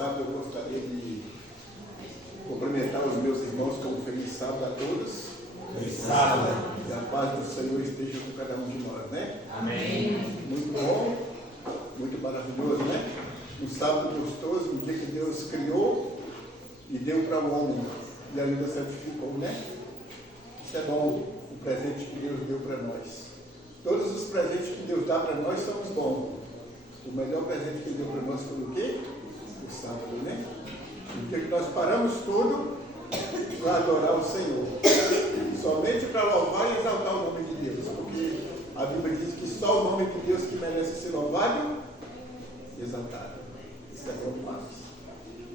sábado, eu gostaria de cumprimentar os meus irmãos com um feliz sábado a todos. Feliz sábado. Que a paz do Senhor esteja com cada um de nós, né? Amém. Muito bom, muito maravilhoso, né? Um sábado gostoso, um dia que Deus criou e deu para o homem e ainda santificou, né? Isso é bom, o presente que Deus deu para nós. Todos os presentes que Deus dá para nós são os bons. O melhor presente que Ele deu para nós foi o quê? O sábado, né? O dia que nós paramos tudo para adorar o Senhor. Somente para louvar e exaltar o nome de Deus. Porque a Bíblia diz que só o nome de Deus que merece ser louvado e exaltado. Isso é bom demais.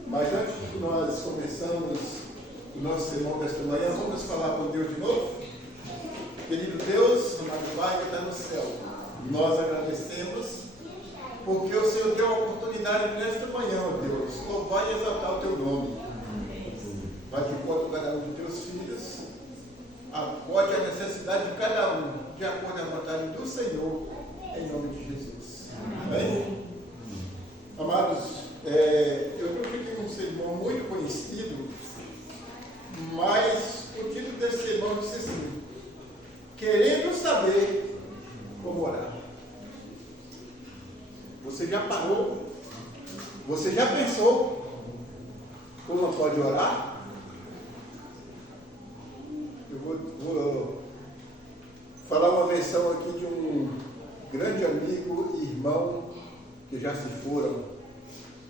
Mas antes de nós começarmos o nosso sermão desta manhã, vamos falar com Deus de novo? Querido Deus, amado Pai que está no céu, nós agradecemos porque o Senhor deu a oportunidade nesta manhã, Deus, louvar e exaltar o teu nome. Vai de acordo com cada um dos teus filhos, acorde a necessidade de cada um, de acordo com a vontade do Senhor, em nome de Jesus. Amém? Amados, eu trouxe aqui um sermão muito conhecido, mas o título desse sermão disse assim: querendo saber como orar. Você já parou? Você já pensou como pode orar? Eu vou falar uma versão aqui de um grande amigo e irmão que já se foram,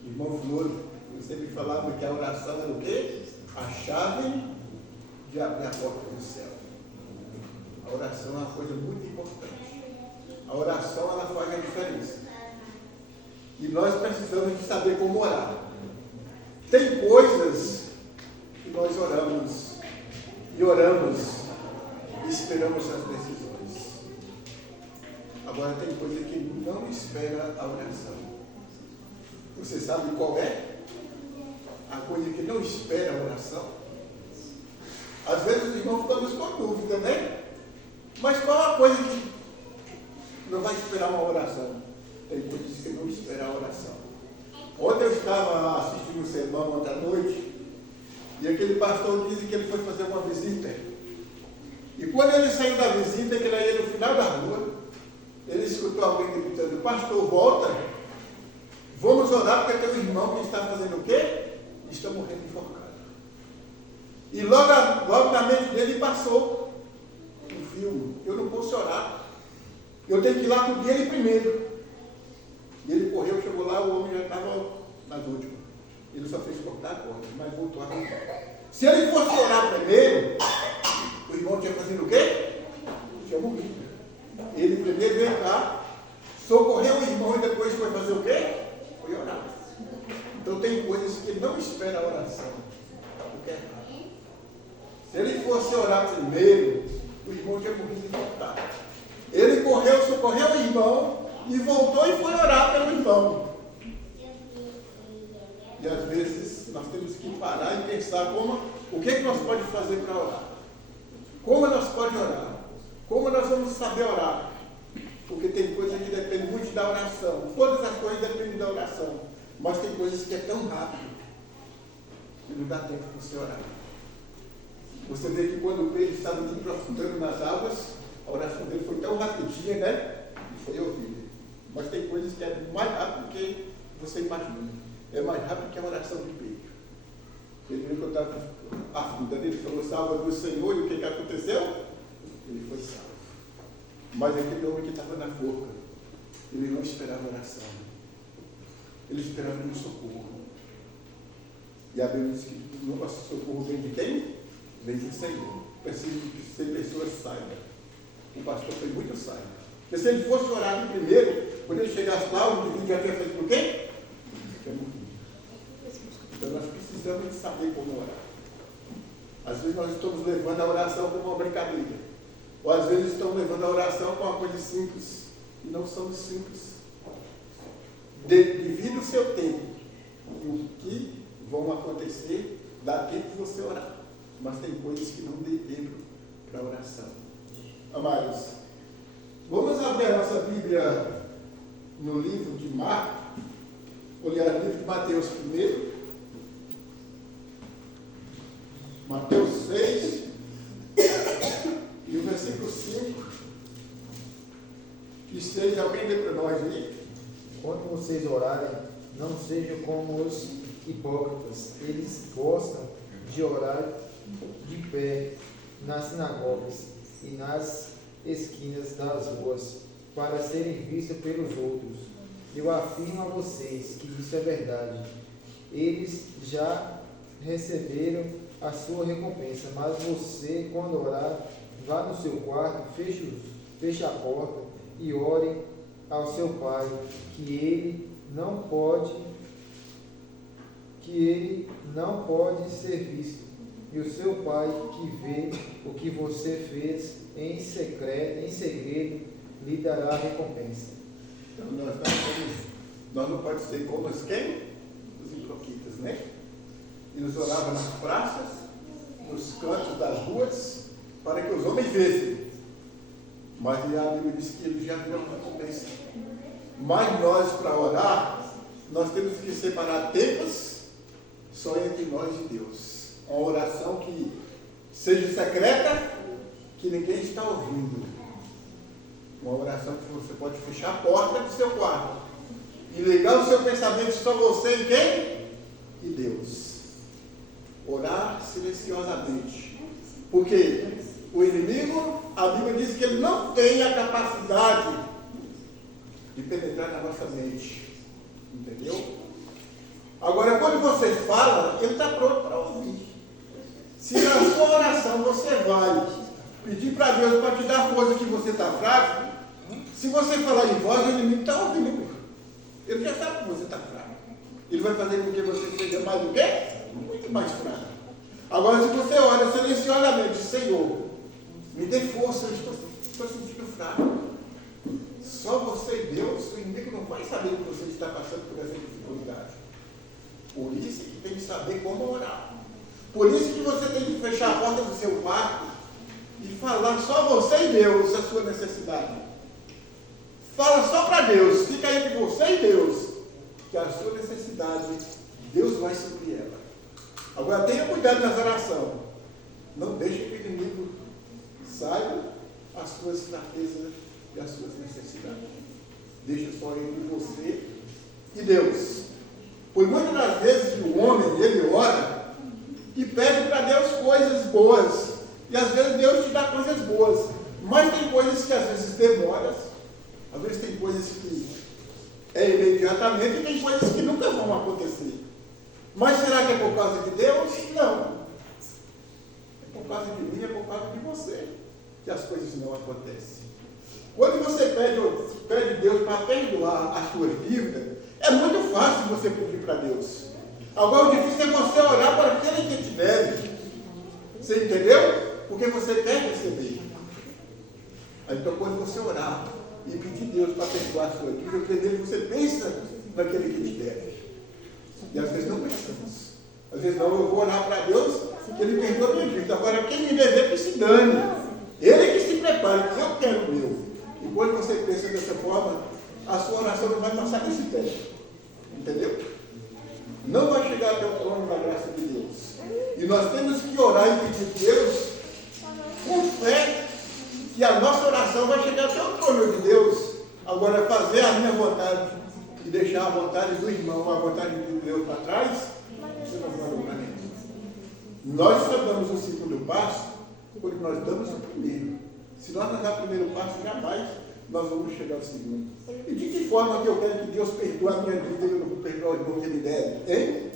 irmão Flores. Eu sempre falava que a oração era o quê? A chave de abrir a porta do céu. A oração é uma coisa muito importante. A oração, ela faz a diferença. E nós precisamos de saber como orar. Tem coisas que nós oramos e esperamos as decisões. Agora tem coisa que não espera a oração. Você sabe qual é? A coisa que não espera a oração. Às vezes os irmãos ficamos com dúvida, né? Mas qual é a coisa que não vai esperar uma oração? Tem coisas que não esperam a oração. Ontem eu estava assistindo um sermão ontem à noite, e aquele pastor disse que ele foi fazer uma visita. E quando ele saiu da visita, que ele ia no final da rua, ele escutou alguém gritando: pastor, volta, vamos orar porque teu irmão que está fazendo o quê? Está morrendo enforcado. E logo na mente dele passou um filme: eu não posso orar, eu tenho que ir lá cobrir ele primeiro. E ele correu, chegou lá, o homem já estava nas últimas. Ele só fez cortar a corda, mas voltou a contar. Se ele fosse orar primeiro, o irmão tinha fazendo o quê? Tinha morrido. Ele primeiro veio cá, socorreu o irmão e depois foi fazer o quê? Foi orar. Então tem coisas que não espera a oração. Porque é errado. Se ele fosse orar primeiro, o irmão tinha morrido e voltado. Ele correu, socorreu o irmão e voltou e foi orar pelo irmão. E às vezes nós temos que parar e pensar o que nós podemos fazer para orar. Como nós podemos orar? Como nós vamos saber orar? Porque tem coisas que dependem muito da oração. Todas as coisas dependem da oração. Mas tem coisas que é tão rápido que não dá tempo para você orar. Você vê que quando Pedro estava indo aprofundando nas águas, a oração dele foi tão rapidinha, né? E foi ouvida. Mas tem coisas que é mais rápido do que você imagina. É mais rápido que a oração de Pedro. Pedro, quando estava afundando, ele falou: salva do Senhor, e o que aconteceu? Ele foi salvo. Mas aquele homem que estava na forca, ele não esperava oração. Ele esperava um socorro. E a Bíblia diz que o nosso socorro vem de quem? Vem do Senhor. Preciso que 100 pessoas saibam. O pastor foi muito sábio. Porque se ele fosse orar aqui primeiro, quando ele chegasse lá, o indivíduo já tinha feito por quê? Então nós precisamos de saber como orar. Às vezes nós estamos levando a oração como uma brincadeira. Ou às vezes estamos levando a oração como uma coisa simples. E não somos simples. Divida o seu tempo. E o que vão acontecer, dá tempo de você orar. Mas tem coisas que não dê tempo para oração. Amados, vamos abrir a nossa Bíblia no livro de Marcos, Olhar o livro de Mateus primeiro. Mateus 6 e o versículo 5 e 6, alguém lê para nós aí? Quando vocês orarem, não sejam como os hipócritas. Eles gostam de orar de pé nas sinagogas e nas esquinas das ruas, para serem vistos pelos outros. Eu afirmo a vocês que isso é verdade. Eles já receberam a sua recompensa. Mas você, quando orar, vá no seu quarto, feche a porta e ore ao seu pai, que ele não pode ser visto. E o seu pai, que vê o que você fez em segredo, lhe dará a recompensa. Então, nós não podemos ser como quem? Os hipócritas, né? Eles oravam nas praças, nos cantos das ruas, para que os homens vissem. Mas a Bíblia diz que eles já viram uma recompensa. Mas nós, para orar, nós temos que separar tempos só entre nós e Deus. Uma oração que seja secreta, que ninguém está ouvindo. Uma oração que você pode fechar a porta do seu quarto e ligar o seu pensamento só você e quem? E Deus. Orar silenciosamente. Porque o inimigo, a Bíblia diz que ele não tem a capacidade de penetrar na nossa mente. Entendeu? Agora, quando você fala, ele está pronto para ouvir. Se na sua oração você vai pedir para Deus para te dar força que você está fraco, se você falar em voz, o inimigo está ouvindo. Ele já sabe que você está fraco. Ele vai fazer com que você seja mais do que? Muito mais fraco. Agora, se você ora silenciosamente, Senhor, me dê força, eu estou sentindo fraco. Só você e Deus, o inimigo não vai saber que você está passando por essa dificuldade. Por isso que tem que saber como orar. Por isso que você tem que fechar a porta do seu quarto e falar só você e Deus a sua necessidade. Fala só para Deus, fica entre você e Deus, que a sua necessidade, Deus vai suprir ela. Agora tenha cuidado nas orações. Não deixe que o inimigo saiba as suas fraquezas e as suas necessidades. Deixa só entre você e Deus. Por muitas das vezes o homem, ele ora e pede para Deus coisas boas. E às vezes Deus te dá coisas boas. Mas tem coisas que às vezes demoram. Às vezes tem coisas que é imediatamente e tem coisas que nunca vão acontecer. Mas será que é por causa de Deus? Não. É por causa de mim, é por causa de você que as coisas não acontecem. Quando você pede Deus para perdoar as suas dívidas, é muito fácil você pedir para Deus. Agora o difícil é você orar para aquele que te deve. Você entendeu? Porque você quer receber. Então quando você orar e pedir Deus para perdoar a sua dívida, primeiro você pensa naquele que te deve. E às vezes não pensamos. Às vezes não, eu vou orar para Deus que Ele perdoa a minha dívida. Agora quem me dever que se dane. Ele que se prepare, que eu quero o meu. E quando você pensa dessa forma, a sua oração não vai passar desse tempo. Entendeu? Não vai chegar até o trono da graça de Deus. E nós temos que orar e pedir a Deus com fé que a nossa oração vai chegar até o trono de Deus. Agora, fazer a minha vontade e deixar a vontade do irmão, a vontade de Deus para trás, você não vai lugar nenhum. Nós só damos o segundo passo porque nós damos o primeiro. Se nós não dar o primeiro passo, jamais nós vamos chegar ao segundo. E de que forma que eu quero que Deus perdoe a minha vida e eu não vou perdoar o irmão que Ele deve? Hein?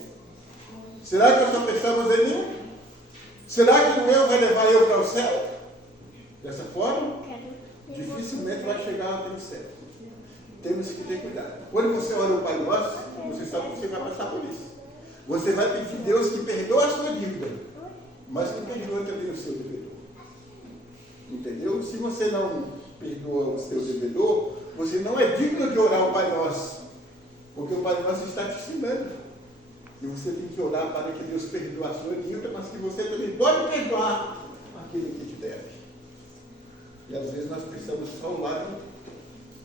Será que nós só pensamos em mim? Será que o eu vai levar eu para o céu? Dessa forma, dificilmente vai chegar até o céu. Temos que ter cuidado. Quando você ora o Pai Nosso, você sabe que você vai passar por isso. Você vai pedir a Deus que perdoe a sua dívida, mas que perdoe também o seu devedor. Entendeu? Se você não perdoa o seu devedor, você não é digno de orar o Pai Nosso, porque o Pai Nosso está te ensinando. E você tem que orar para que Deus perdoe a sua dívida, mas que você também pode perdoar aquele que te deve. E às vezes nós pensamos só o lado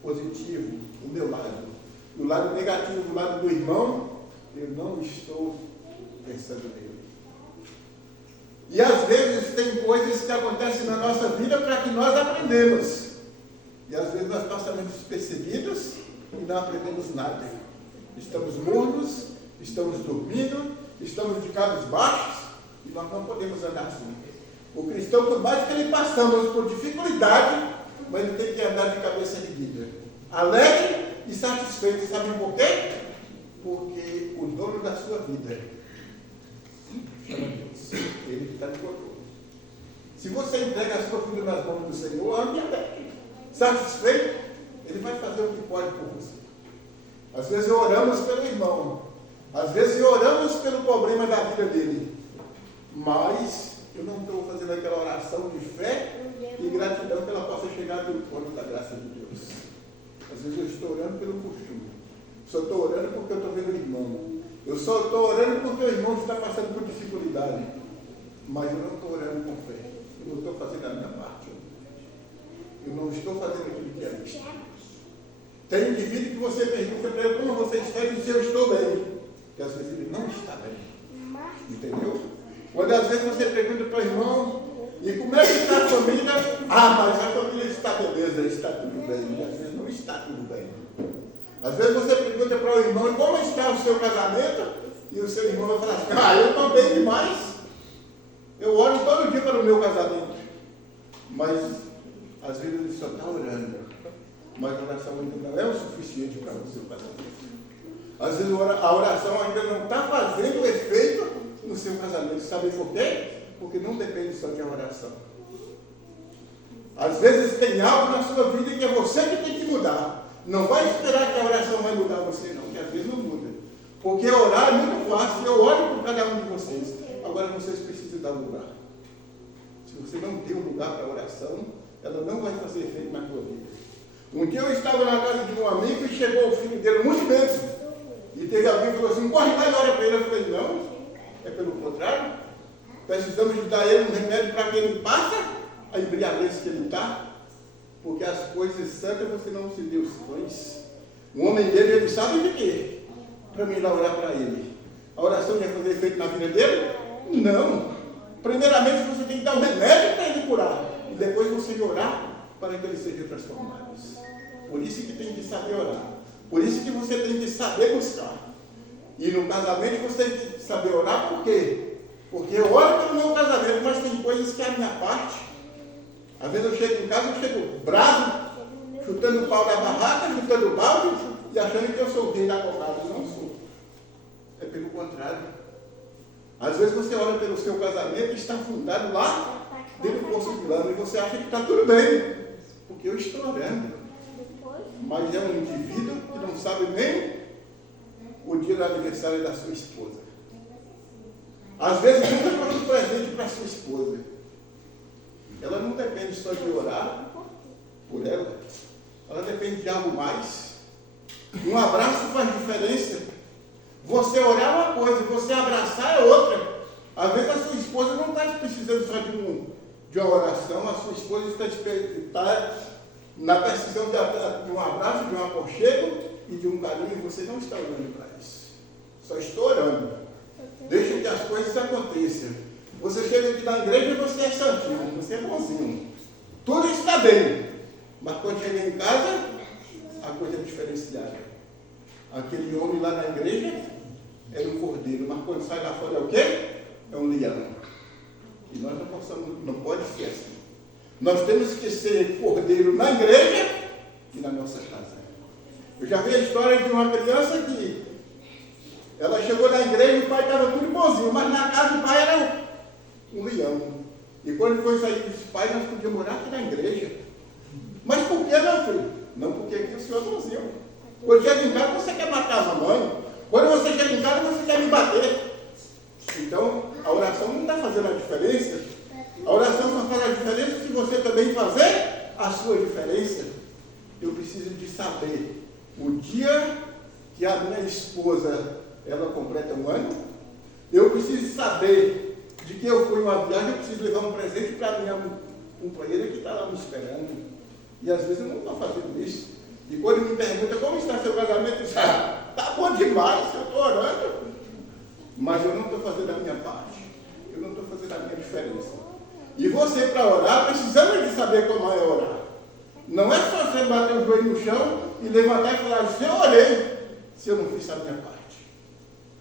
positivo, o meu lado. do lado negativo, do lado do irmão, eu não estou pensando nele. E às vezes tem coisas que acontecem na nossa vida para que nós aprendamos. E às vezes nós passamos despercebidos e não aprendemos nada. Estamos mornos, estamos dormindo, estamos de cabos baixos e nós não podemos andar assim. O cristão, por mais que ele passamos por dificuldade, mas ele tem que andar de cabeça erguida, alegre e satisfeito. Sabe por quê? Porque o dono da sua vida chama Deus. Ele que está no controle. Se você entrega a sua vida nas mãos do Senhor, ande alegre, satisfeito, Ele vai fazer o que pode por você. Às vezes oramos pelo irmão, às vezes oramos pelo problema da vida dele, mas eu não estou fazendo aquela oração de fé e gratidão que ela possa chegar do ponto da graça de Deus. Às vezes eu estou orando pelo costume, só estou orando porque eu estou vendo o irmão, eu só estou orando porque o irmão está passando por dificuldade, mas eu não estou orando com fé, eu não estou fazendo a minha parte, eu não estou fazendo aquilo que é visto. Tem indivíduo que você pergunta para ele como você está e diz eu estou bem, que às vezes ele não está bem, entendeu? Quando às vezes você pergunta para o irmão, e como é que está a família? Ah, mas a família está beleza, está tudo bem. E às vezes não está tudo bem. Às vezes você pergunta para o irmão, como está o seu casamento? E o seu irmão vai falar assim, ah, eu estou bem demais. Eu oro todo dia para o meu casamento. Mas às vezes ele só está orando. Mas a oração ainda não é o suficiente para o seu casamento. Às vezes a oração ainda não está fazendo efeito no seu casamento. Sabe por quê? Porque não depende só de oração. Às vezes tem algo na sua vida que é você que tem que mudar. Não vai esperar que a oração vai mudar você, não, que às vezes não muda. Porque orar é muito fácil, eu oro por cada um de vocês. Agora vocês precisam dar um lugar. Se você não tem um lugar para oração, ela não vai fazer efeito na sua vida. Um dia eu estava na casa de um amigo e chegou o filho dele muito bem. E teve alguém que falou assim, corre lá e ora para ele. Eu falei, não, é pelo contrário. Precisamos de dar ele um remédio para que ele passe a embriaguez que ele está. Porque as coisas santas você não se deu pães. O homem dele, ele sabe de quê? Para mim ir lá orar para ele. A oração ia fazer efeito na vida dele? Não. Primeiramente você tem que dar um remédio para ele curar. E depois você orar para que ele seja transformado. Por isso que tem que saber orar. Por isso que você tem que saber buscar. E no casamento você tem que saber orar por quê? Porque eu oro pelo meu casamento, mas tem coisas que é a minha parte. Às vezes eu chego em casa, eu chego bravo, chutando o pau da barraca, chutando o balde e achando que eu sou o rei da cocada. Eu não sou. É pelo contrário. Às vezes você ora pelo seu casamento e está fundado lá dentro do poço de lama e você acha que está tudo bem, porque eu estou orando. Mas é um indivíduo que não sabe nem o dia do aniversário da sua esposa. Às vezes nunca trouxe um presente para sua esposa. Ela não depende só de orar por ela. Ela depende de algo mais. Um abraço faz diferença. Você orar é uma coisa, você abraçar é outra. Às vezes a sua esposa não está precisando só de uma oração, a sua esposa está na precisão de um abraço, de um aconchego e de um carinho, e você não está orando para isso. Só estou orando. Deixa que as coisas aconteçam. Você chega aqui na igreja e você é santinho, você é bonzinho. Tudo está bem. Mas quando chega em casa, a coisa é diferenciada. Aquele homem lá na igreja era um cordeiro, mas quando sai lá fora é o quê? É um leão. E nós não pode ser assim. Nós temos que ser cordeiro na igreja e na nossa casa. Eu já vi a história de uma criança que ela chegou na igreja e o pai estava tudo bonzinho, mas na casa o pai era um leão. E quando foi sair dos pais, nós podíamos morar aqui na igreja. Mas por que, meu filho? Não, porque aqui o senhor é bonzinho. Quando chega em casa, você quer matar a mamãe. Quando você chega em casa, você quer me bater. Então, a oração não está fazendo a diferença. A oração só faz a diferença se você também fazer a sua diferença. Eu preciso de saber o dia que a minha esposa ela completa um ano. Eu preciso saber de que eu fui uma viagem, eu preciso levar um presente para a minha companheira que está lá me esperando. E às vezes eu não estou fazendo isso. E quando me pergunta como está seu casamento, eu digo, demais, eu estou orando, mas eu não estou fazendo a minha parte. Eu não estou fazendo a minha diferença. E você, para orar, precisamos de saber como é orar. Não é só você bater o joelho no chão e levantar e falar, se eu orei, se eu não fiz a minha parte.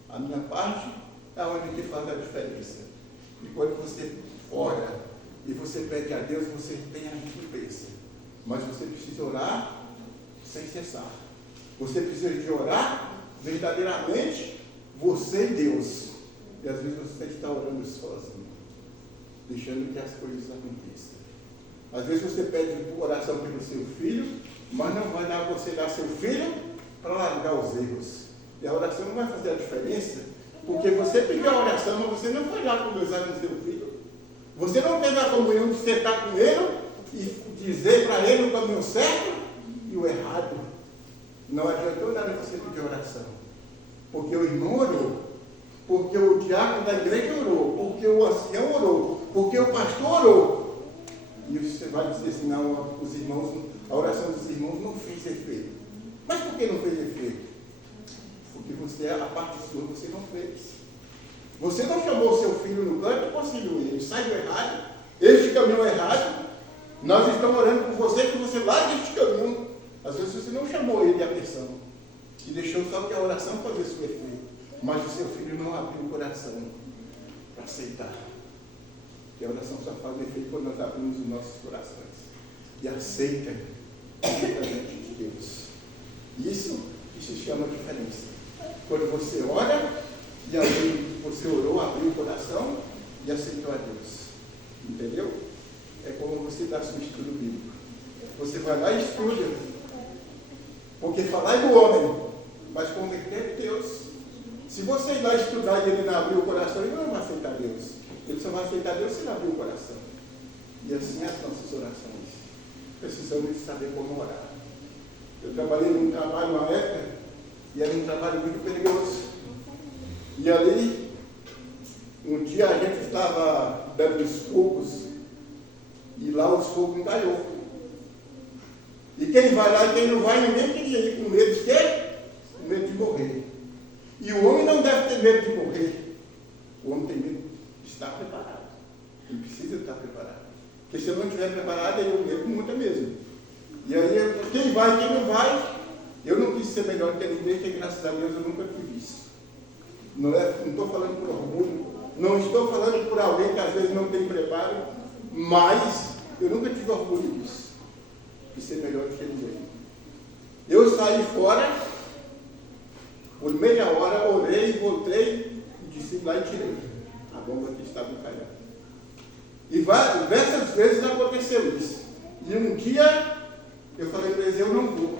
A minha parte é onde que faz a diferença. E quando você ora e você pede a Deus, você tem a recompensa. Mas você precisa orar sem cessar. Você precisa de orar verdadeiramente, você e Deus. E às vezes você está orando sozinho, deixando que as coisas aconteçam. Às vezes você pede oração pelo seu filho, mas não vai dar você dar seu filho para largar os erros. E a oração não vai fazer a diferença, porque você pediu a oração, mas você não foi lá conversar com seu filho. Você não teve a comunhão de sentar com ele e dizer para ele o caminho certo e o errado. Não adiantou nada você pedir oração, porque o irmão orou, porque o diácono da igreja orou, porque o ancião orou, porque o pastor orou. E você vai dizer assim, não, os irmãos, a oração dos irmãos não fez efeito. Mas por que não fez efeito? Porque você, a parte sua, você não fez. Você não chamou o seu filho no canto e conseguiu ele. Sai do errado, este caminho é errado. Nós estamos orando por você que você largue este caminho. Às vezes você não chamou ele de atenção e deixou só que a oração fazia seu efeito. Mas o seu filho não abriu o coração para aceitar. E a oração só faz efeito quando nós abrimos os nossos corações e aceita o presente de Deus. Isso se chama diferença. Quando você ora e aí você orou, abriu o coração e aceitou a Deus. Entendeu? É como você dá seu estudo bíblico. Você vai lá e estuda. Porque falar é do homem, mas converter é de Deus. Se você ir lá estudar e ele não abrir o coração, ele não vai aceitar Deus. Ele só vai aceitar Deus se ele abrir o coração. E assim as nossas orações. Precisamos de saber como orar. Eu trabalhei num trabalho uma época, e era um trabalho muito perigoso. E ali, um dia a gente estava dando os fogos, e lá os fogos engalhou. E quem vai lá e quem não vai, ninguém queria ir com medo de quê? Com medo de morrer. E o homem não deve ter medo de morrer. O homem tem medo de estar preparado. Ele precisa estar preparado. Porque se ele não estiver preparado, ele muda mesmo. E aí, quem vai e quem não vai, eu não quis ser melhor que ninguém, porque graças a Deus eu nunca tive isso. Não estou falando por orgulho, não estou falando por alguém que às vezes não tem preparo, mas eu nunca tive orgulho disso, de ser melhor do que ninguém. Eu saí fora, por meia hora, orei, voltei e disse lá e tirei a bomba que estava encalhada. E diversas vezes aconteceu isso. E um dia eu falei para eles, eu não vou.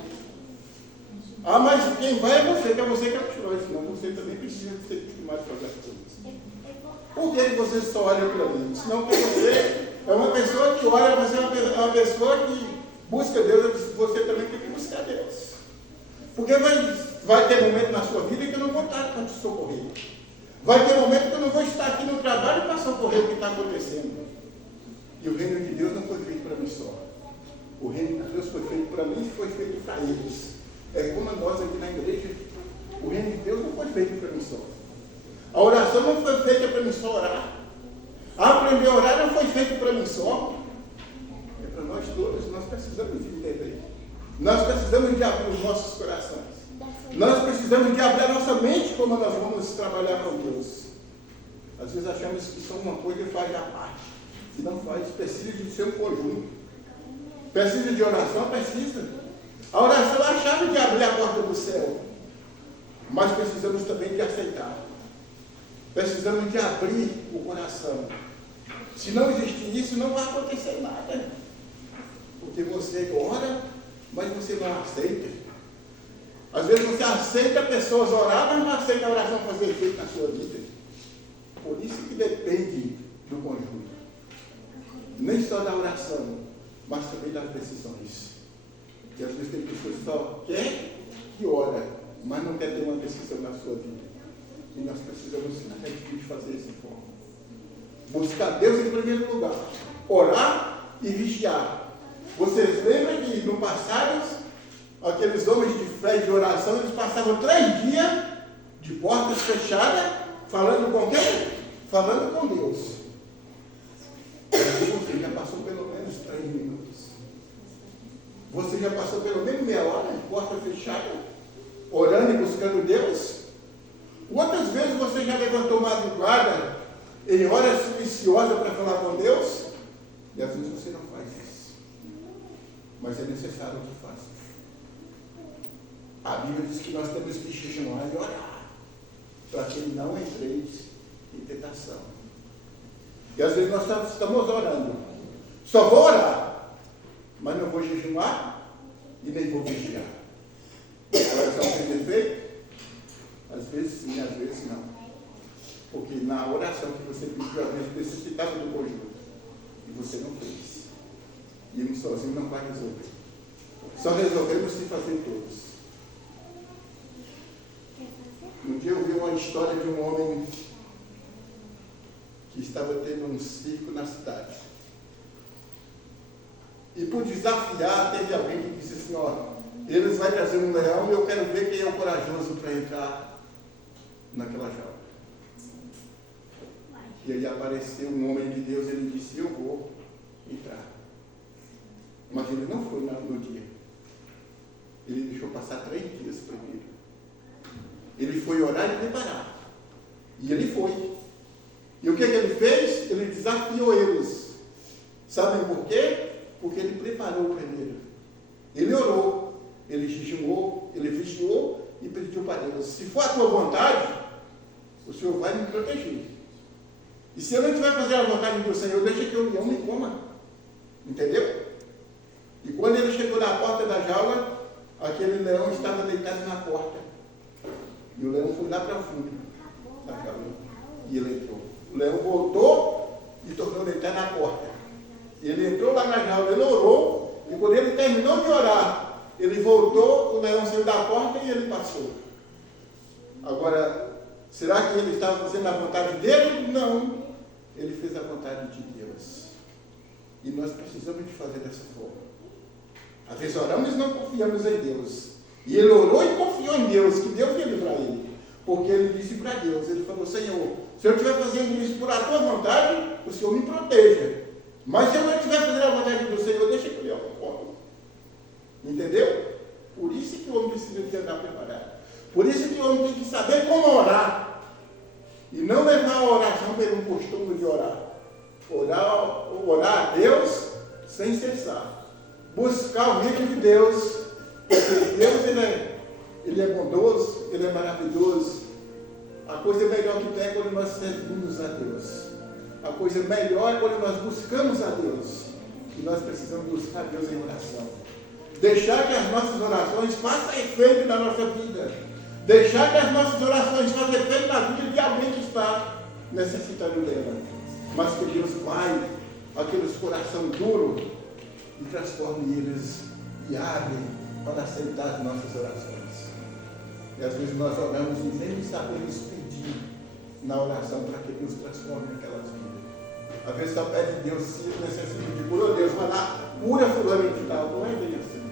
Ah, mas quem vai é você, que é você que atirou isso. Não, você também precisa de ser acostumado a fazer as coisas. Por que você só olha para mim? Senão porque você é uma pessoa que olha, você é uma pessoa que busca Deus, você também tem que buscar Deus. Porque vai ter momento na sua vida que eu não vou estar para te socorrer. Vai ter momento que eu não vou estar aqui no trabalho para socorrer o que está acontecendo. E o reino de Deus não foi feito para mim só. O reino de Deus foi feito para mim e foi feito para eles. É como nós aqui na igreja, o reino de Deus não foi feito para mim só. A oração não foi feita para mim só orar. Aprender a orar não foi feito para mim só. É para nós todos, nós precisamos de entender. Nós precisamos de abrir os nossos corações. Nós precisamos de abrir a nossa mente como nós vamos trabalhar com Deus. Às vezes achamos que só uma coisa faz a parte. Se não faz, precisa de ser um conjunto. Precisa de oração? Precisa. A oração é a chave de abrir a porta do céu. Mas precisamos também de aceitar. Precisamos de abrir o coração. Se não existir isso, não vai acontecer nada. Porque você ora, mas você não aceita. Às vezes você aceita pessoas orar, mas não aceita a oração fazer efeito na sua vida. Por isso que depende do conjunto. Nem só da oração, mas também das decisões. E às vezes tem pessoas que só quer que ora, mas não quer ter uma decisão na sua vida. E nós precisamos de fazer esse foco. Buscar Deus em primeiro lugar. Orar e vigiar. Vocês lembram que no passado, aqueles homens de fé e de oração, eles passavam 3 dias de portas fechadas, falando com quem? Falando com Deus. Você já passou pelo menos 3 minutos. Você já passou pelo menos meia hora de porta fechada, orando e buscando Deus? Quantas vezes você já levantou madrugada em horas silenciosas para falar com Deus? E às vezes você não faz isso. Mas é necessário que faça. A Bíblia diz que nós temos que jejuar e orar, para que não entreis em tentação. E às vezes nós estamos orando. Só vou orar, mas não vou jejuar e nem vou vigiar. A oração tem defeito? Às vezes sim, às vezes não. Porque na oração que você pediu, às vezes necessitava do conjunto. E você não fez. E um sozinho não vai resolver. Só resolvemos se fazer todos. Um dia eu vi uma história de um homem que estava tendo um circo na cidade. E por desafiar, teve alguém que disse assim, ó, eles vão trazer um leão e eu quero ver quem é o corajoso para entrar naquela jaula. E aí apareceu um homem de Deus, ele disse, eu vou entrar. Mas ele não foi no dia. Ele deixou passar 3 dias primeiro. Ele foi orar e preparar. E ele foi. E o que ele fez? Ele desafiou eles. Sabem por quê? Porque ele preparou primeiro. Ele orou, ele jejuou, ele vigiou e pediu para Deus, se for a tua vontade, o Senhor vai me proteger. E se eu não estiver fazendo a vontade do Senhor, deixa que o leão me coma. Entendeu? E quando ele chegou na porta da jaula, aquele leão estava deitado na porta. E o leão foi lá para o fundo da jaula. E ele entrou. O leão voltou e tornou a deitar na porta. Ele entrou lá na jaula, ele orou, e quando ele terminou de orar, ele voltou, o leão saiu da porta e ele passou. Agora, será que ele estava fazendo a vontade dele? Não. Ele fez a vontade de Deus. E nós precisamos de fazer dessa forma. Às vezes oramos e não confiamos em Deus. E ele orou e confiou em Deus, que Deus ia livrar ele. Porque ele disse para Deus, ele falou, Senhor, se eu estiver fazendo isso por a tua vontade, o Senhor me proteja. Mas se eu não estiver fazendo a vontade do Senhor, deixa que o leão me coma. Entendeu? Por isso que o homem precisa de andar preparado. Por isso que o homem tem que saber como orar. E não levar a oração pelo costume de orar. Orar a Deus sem cessar. Buscar o reino de Deus. Porque Deus, ele é bondoso, ele é maravilhoso. A coisa melhor que tem é quando nós servimos a Deus. A coisa melhor é quando nós buscamos a Deus. E nós precisamos buscar a Deus em oração. Deixar que as nossas orações façam efeito na nossa vida. Deixar que as nossas orações façam efeito na vida de alguém que está necessitando dela. Mas que Deus vai aqueles corações duros e transforme eles e abre para aceitar as nossas orações. E às vezes nós oramos e nem sabemos pedir na oração para que Deus transforme aquelas vidas. Às vezes só pede Deus, se necessita de cura, Deus vai lá, cura fulano de tal. Não é bem assim.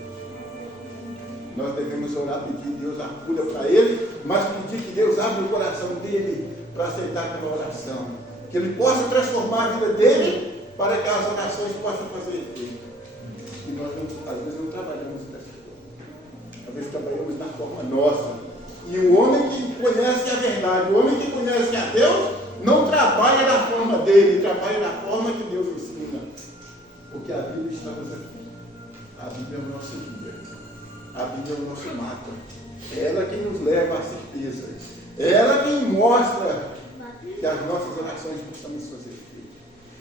Nós devemos orar, pedir Deus a cura para ele, mas pedir que Deus abra o coração dele para aceitar aquela oração. Que ele possa transformar a vida dele para que as orações possam fazer efeito. E nós, às vezes, não trabalhamos dessa forma. Às vezes, trabalhamos da forma nossa. E o homem que conhece a verdade, o homem que conhece a Deus, não trabalha da forma dele, trabalha da forma que Deus ensina. Porque a Bíblia está nos aqui. A Bíblia é o nosso guia. A Bíblia é o nosso mapa. É ela quem nos leva à certeza. É ela quem mostra que as nossas orações possamos fazer efeito.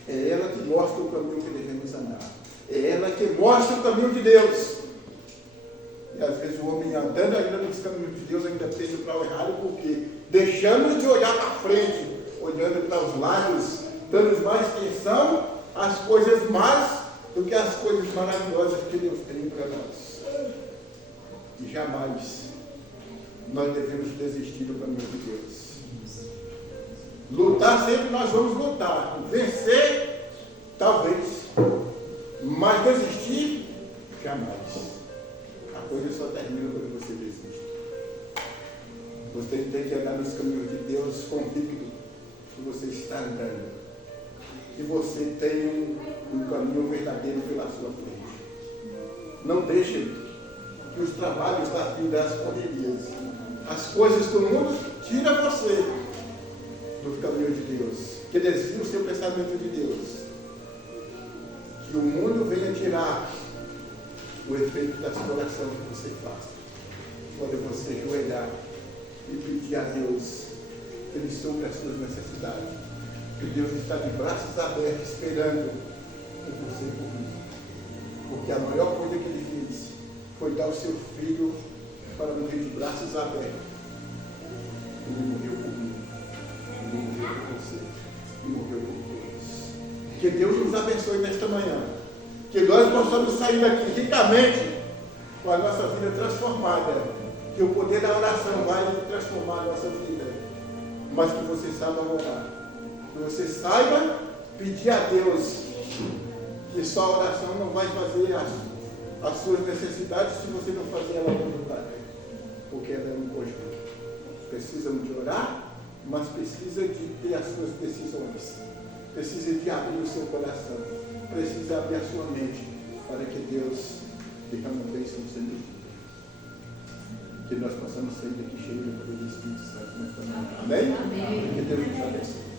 É ela que mostra o caminho que devemos andar. É ela que mostra o caminho de Deus. E às vezes o homem andando ainda nos caminhos de Deus ainda pensa para o errado, porque deixamos de olhar para frente, olhando para os lados, dando mais atenção às coisas más do que às coisas maravilhosas que Deus tem para nós. E jamais nós devemos desistir do caminho de Deus. Lutar sempre nós vamos lutar. Vencer, talvez. Mas desistir, jamais. A coisa só termina quando você desiste. Você Você tem que andar nos caminhos de Deus convicto que você está andando. Que você tem um caminho verdadeiro pela sua frente. Não deixe que os trabalhos da vida, as correrias, as coisas do mundo, tira você do caminho de Deus. Que desvie o seu pensamento de Deus. Que o mundo venha tirar o efeito da sua oração que você faz. Quando você ajoelhar e pedir a Deus que Ele supra as suas necessidades. Que Deus está de braços abertos esperando por você e por mim. Porque a maior coisa que Ele fez foi dar o seu filho para morrer de braços abertos. Ele morreu por mim. Ele morreu por você. Ele morreu por todos. Que Deus nos abençoe nesta manhã. Que nós possamos sair daqui ricamente com a nossa vida transformada. Que o poder da oração vai transformar a nossa vida. Mas que você saiba orar. Que você saiba pedir a Deus. Que só a oração não vai fazer as suas necessidades se você não fazer ela voluntária. Porque ela é um conjunto. Precisam de orar, mas precisa de ter as suas decisões. Precisa de abrir o seu coração. Precisa abrir a sua mente para que Deus derrame a bênção do Senhor. Que nós possamos sair daqui cheios do poder do Espírito Santo. Amém? Amém. Que Deus nos abençoe.